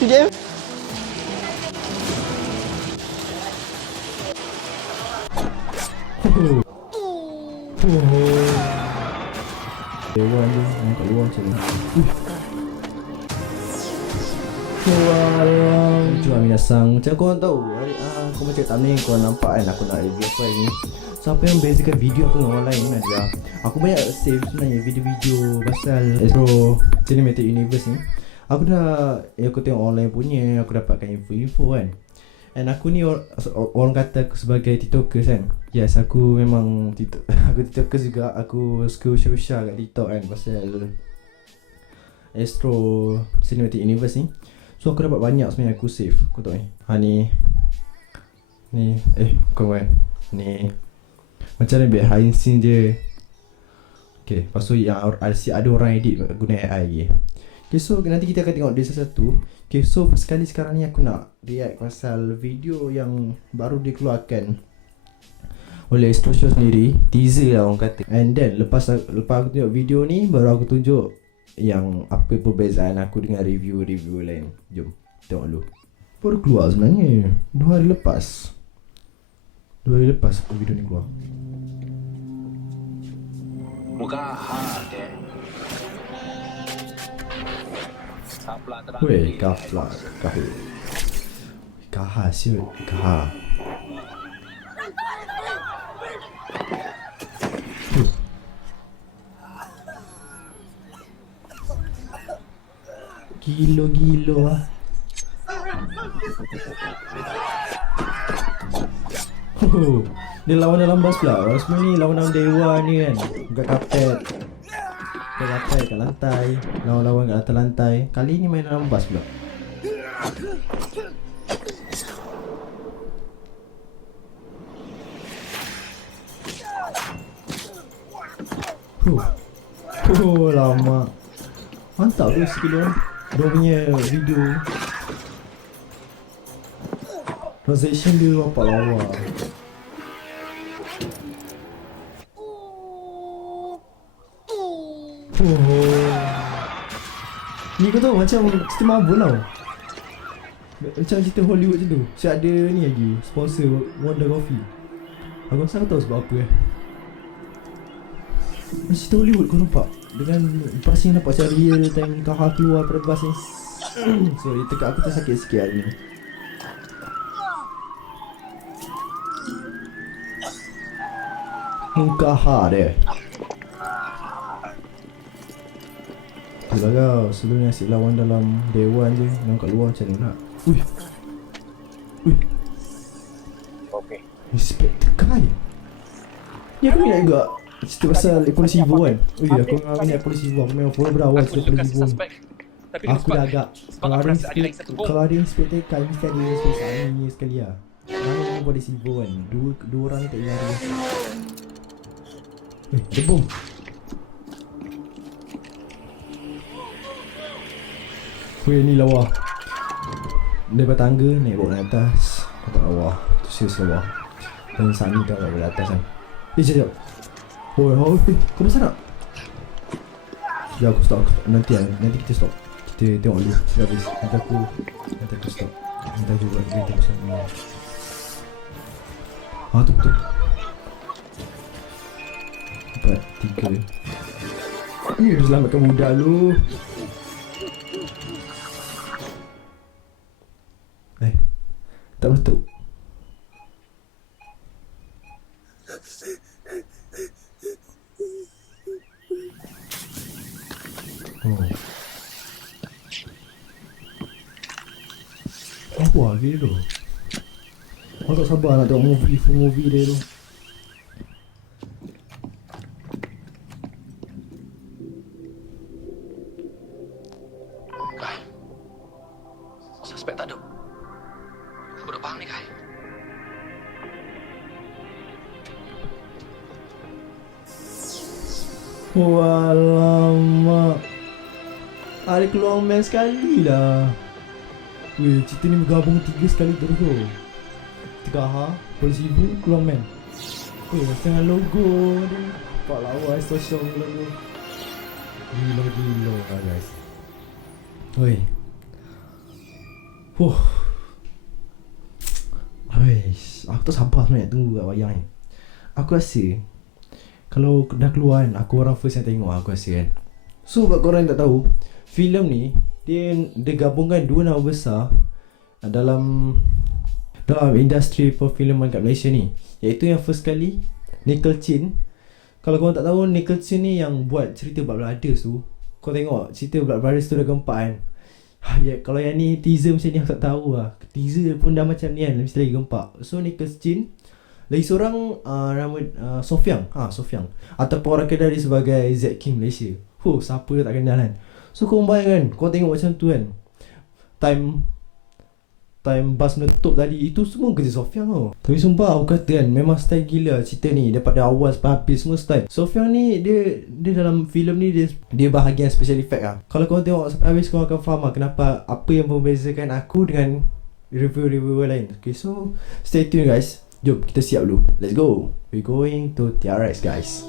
Tu game? Dewan tu yang kat luar macam ni. Walau cuma minasang. Macam korang tahu hari, aku macam tak ni korang nampak kan aku nak review apa hari ni. So apa yang bezakan video aku dengan orang lain adalah aku banyak save sebenarnya video-video pasal Astro Cinematic Universe ni. Aku dah aku tengok online punya, aku dapatkan info-info kan. And aku ni orang kata aku sebagai tiktokers kan. Yes, aku memang aku tiktokers juga. Aku suka share-share kat TikTok kan pasal Astro Cinematic Universe ni. So aku dapat banyak sebenarnya aku save. Aku tahu ni. Ni kau kan. Ni macam ni behind scene je. Okay, lepas tu yang ada orang edit guna AI lagi. Okay, so nanti kita akan tengok dia satu-satu. Okay, so sekali sekarang ni aku nak react pasal video yang baru dikeluarkan oleh Astro Show sendiri. Teaser lah orang kata. And then lepas aku tengok video ni, baru aku tunjuk yang apa perbezaan aku dengan review-review lain. Jom tengok dulu. Baru keluar sebenarnya 2 hari lepas video ni keluar. Muka ke. Weh, kahlah. Kahah siut, kahah. Gilo ah. Dia lawan dalam bas pula. Semua ni lawan dalam dewa ni kan. Bukan kapet. Kat lantai. Lawan-lawan kat atas lantai. Kali ni main dalam bas pula. Lama. Mantap tu skill dia punya video. Transition dia nampak lawa. Ni kau tahu macam cerita Marvel tau. Macam cerita Hollywood macam tu. Siap ada ni lagi sponsor Wonder Coffee. Aku rasa aku tahu sebab apa Macam cerita Hollywood kau nampak. Dengan lepas ni nampak macam real time kahar keluar pada bas ni. Sorry, tekak aku tersakit sikit hari ni. Kahar dia. Itulah kau, sebelum ni asyik lawan dalam dewan je. Lawan kat luar macam ni nak. Ui. Okay. Spectacle. Ni aku minat juga cerita pasal Evolusi Evo kan. Ui, aku minat Evolusi Evo. Aku memang follow berawal cerita Evolusi Evo ni. Aku dah agak kalau ada yang spectacle mesti ada yang spesial ni sekali lah. Mana Evolusi Evo kan. Dua orang ni tak hilang dia. Debong. Weh, ni lawa. Daripada tangga naik bawa ke atas. Kat bawah. Tu sis bawah. Dan saat ni kat bawah atas kan. Sekejap. Kau dah nak? Ya aku stop. Nanti kita stop. Kita tengok dulu. Sudah habis. Nanti aku stop. Nanti aku buat video pasal ni. Tu betul. 4, 3. Selamatkan budak lu. Tak meletup. Apa lagi tu? Aku tak sabar nak tengok movie dia tu. Suspek tak ada. Aku dah faham ni Kai. Walamak. Ada keluar main sekali lah. Weh, cerita ni bergabung 3 sekali terus tu. Kahar, Polisi Evo, keluar main. Weh, dengan logo ni. Nampak lawa social logo. Gila lah guys. Weh. Huh. Habis, aku tak sabar sebenarnya tunggu kat wayang ni. Aku rasa kalau dah keluar kan, aku orang first yang tengok aku rasa kan. So buat korang yang tak tahu, filem ni dia gabungkan dua nama besar dalam industri perfilman kat Malaysia ni, iaitu yang first kali Nicole Chin. Kalau korang tak tahu, Nicole Chin ni yang buat cerita Blood Brothers tu. Kau tengok cerita Blood Brothers tu dah keempat kan. Kalau yang ni teaser macam ni aku tak tahu lah. Teaser pun dah macam ni kan, mesti lagi gempak. So Nicole Chin. Lagi seorang nama Sofiang. Sofiang. Ataupun orang kenal dia sebagai Z King Malaysia. Siapa tak kenal kan. So kau bayangkan, kau tengok macam tu kan, time bus meletup tadi, itu semua kerja Sofiang tau. Tapi sumpah aku kata kan, memang style gila cerita ni. Daripada awal sampai habis semua style. Sofiang ni dia dalam filem ni dia bahagian special effect lah. Kalau korang tengok sampai habis, korang akan faham lah kenapa, apa yang membezakan aku dengan review-reviewer lain. Okay, so stay tune guys. Jom kita siap dulu. Let's go. We're going to TRX guys.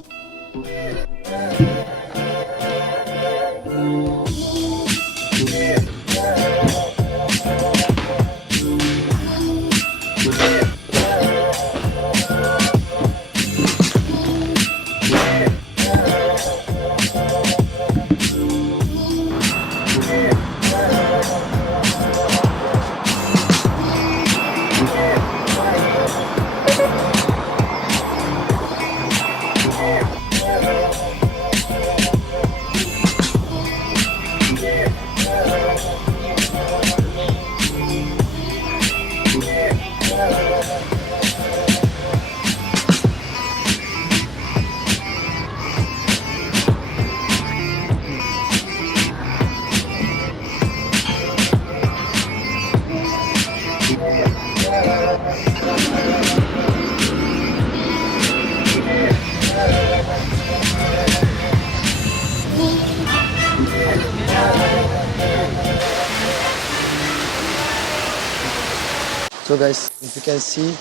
So guys, if you can see,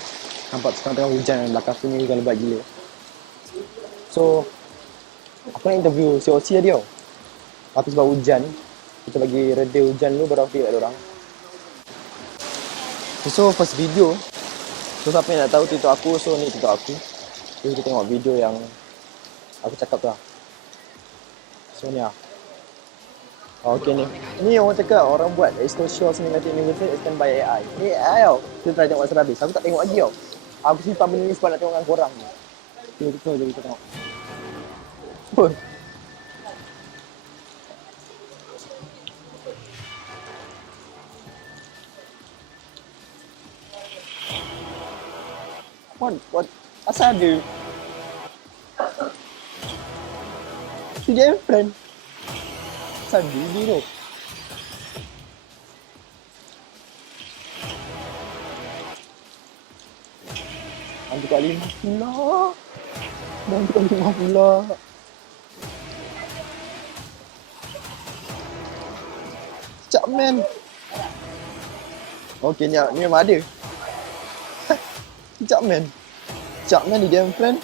nampak sekarang tengah hujan dan belakang tu ni hujan lebat gila. So, aku nak interview COC tadi tau. Tapi sebab hujan, kita bagi reda hujan dulu baru update kat diorang. So, first video. So, siapa yang nak tahu TikTok aku, so ni TikTok aku. So, kita tengok video yang aku cakap tu lah. So, ni lah. Okay ni. Ni orang cakap orang buat Social Cinematic Universe akan by AI. Ni AI tau. Kita try tengok habis. Aku tak tengok lagi tau. Aku simpan benda ni sebab nak tengok dengan korang. Kita tengok. Pun. What? Asal ada? Si dia friend. Asal dia tu? Nanti kat 5 pula. Nanti kat 5 pula. Cak man. Okay ni memang ada. Cak man. Cak man dia friend.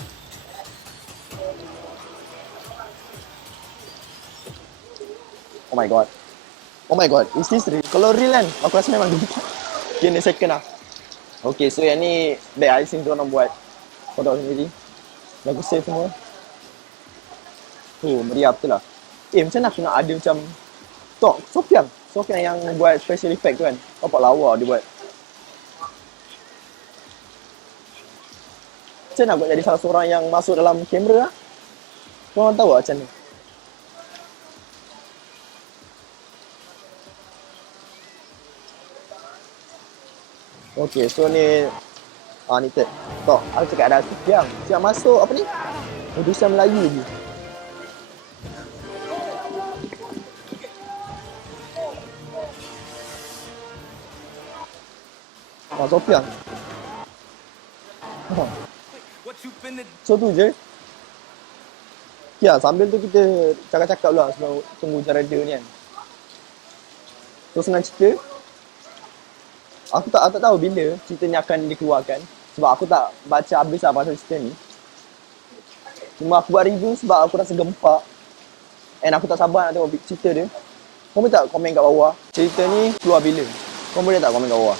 Oh my god, is this real? Kalau real kan, aku rasa memang gempak. Okay, ni second lah. Okay, so yang ni back icing tu orang buat. Kau tahu sendiri. Lagu save semua. Meriah betul lah. Macam mana aku nak ada macam Sofian yang buat special effect tu kan. Nampak lawa dia buat. Macam mana buat jadi salah seorang yang masuk dalam kamera lah. Korang tahu lah macam ni. Okay, so ni ni third. Tok, aku cakap ada Sofian. Siap masuk apa ni? Produsen Melayu lagi. Sofian. So tu je. Ya, sambil tu kita cakap-cakap lah sebelum tunggu hujan reda ni kan. So senang cerita. Aku tak tahu bila cerita ni akan dikeluarkan. Sebab aku tak baca habis lah pasal cerita ni. Cuma aku buat review sebab aku rasa gempak. And aku tak sabar nak tengok cerita dia. Kau minta komen kat bawah. Cerita ni keluar bila? Kau boleh tak komen kat bawah?